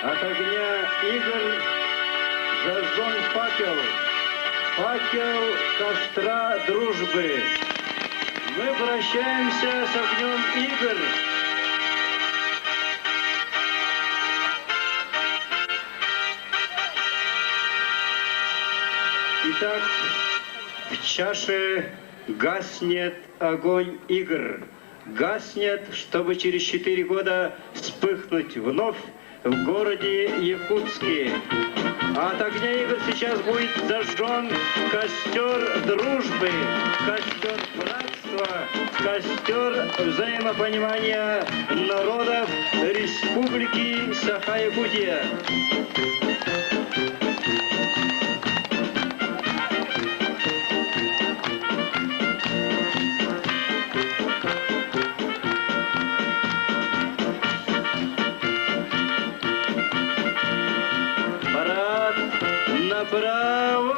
От огня игр зажжен факел, факел костра дружбы. Мы прощаемся с огнем игр. Итак, в чаше гаснет огонь игр. Гаснет, чтобы через 4 года вспыхнуть вновь в городе Якутске. А от огня игр сейчас будет зажжен костер дружбы, костер братства, костер взаимопонимания народов Республики Саха-Якутия. Направо,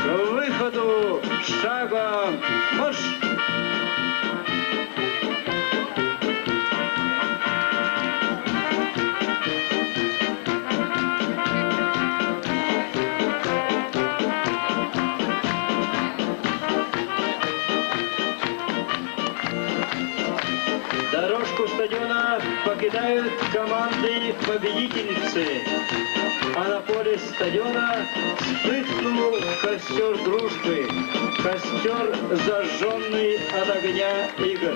к выходу, шагом, марш! Дорожку стадиона покидают команды победительницы. А на поле стадиона вспыхнул костер дружбы, костер, зажженный от огня игр.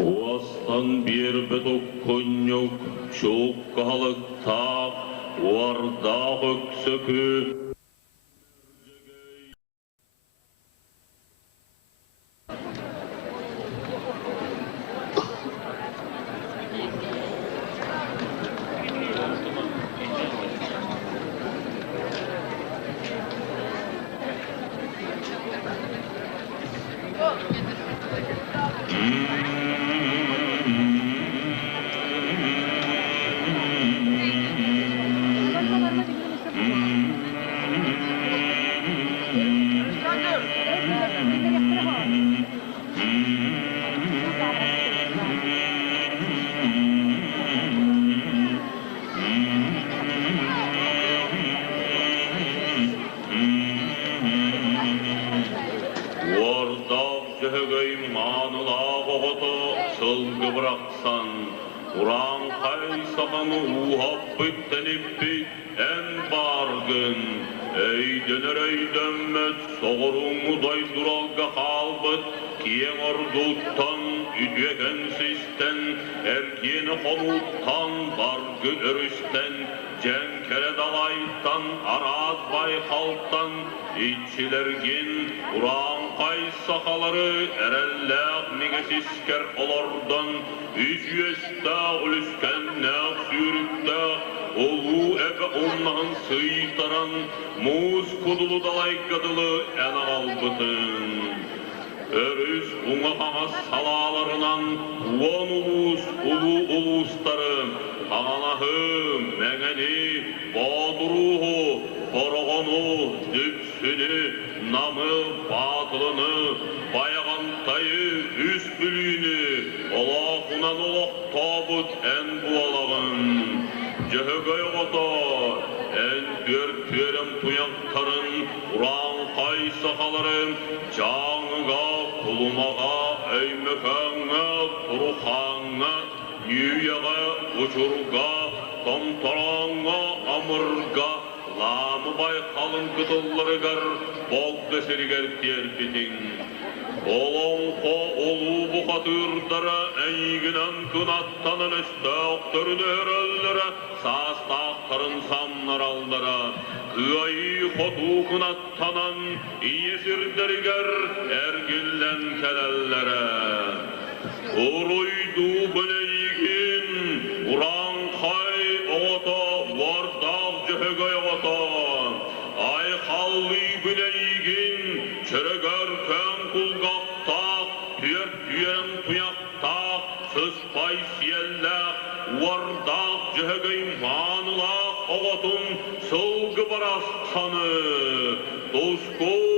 Уастан бер бітік күннік, чуққалық тақ, уарда өксікі. Уран қайсағаны уғап бүттеніппі ән барғын. Өйденер өйденмет соғырың ұдай дұралға қалбыт. Киен ордуттан, үдвеген систен, әркені қомуттан, барғын өрістен, жәнкері далайттан, араз байқалттан, итшілерген уран Urangkay sakalары erellek migesisker olardan ücüeste ulüskennek sürükte olu ebe onların sıytaran muz kudulu dalay gadılı en albıtın. Örüs uңahağa salalarынан uon ulu ulustarı ağanahı, meğeni, boduruhu, borogonu, düpsünü, namı, batılını, bayağantayı, üspülüğünü, olağunan olaq tabut en bualağın. Cehögöy oto, en dörtüörem tuyanktarın, Urangkay sahaları, canıga, kulumaga, öymököңe, turuhaňa, nüýege, uçurga, tomtaraňa, amırga, lamı baykalın kıtıllarıgar, bol deseriger terpitin. Olonko olu bu hatırdara, eyginen kınattanın östöktörünü höröllere, sastaqtarın samnar aldara, kıyayı hotu kınattanan, iyesirderiger, ergillen kelellere. Uruydu böneygin, Urangkay oğata, vardağ cehegay oğata, ay halli böneygin, çereger kön kulgaktaq, tüyerem tuyaktaq, sıspay siyellaq, vardağ cehegay manılaq oğatun, sılgı baras sanı, tuzku.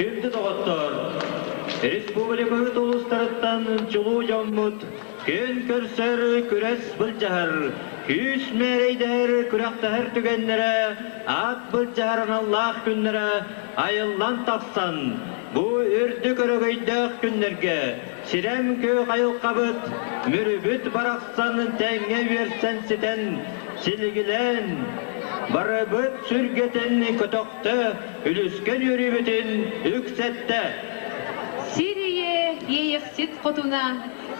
Күнді тоғыттыр. Республикаға толыстарыттан чулу жаммыт, күн көрсер күрес бұлжағыр, күс мәрейдер күрақтағыр түгенлері, ат бұлжағырын Аллах күнлері айыллан тақсан. Бұ үрді көрігейдіқ күнлерге, сирем көй қайыл қабыт, мүрібіт барақсан тәңе версен сетен, сілгілен. Барыбыт сүргетін көтоқты, үліскен үрібетін үксетті. Сирие ейексит қотуна,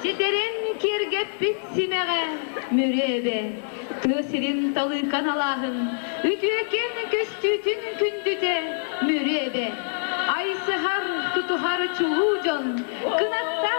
сетерен кергеп бит симеғе, мүребе, көсерін талықан алағын, үтіекен көстүтін күндіте, мүребе, айсығар тұтығар чулу жон, кынатта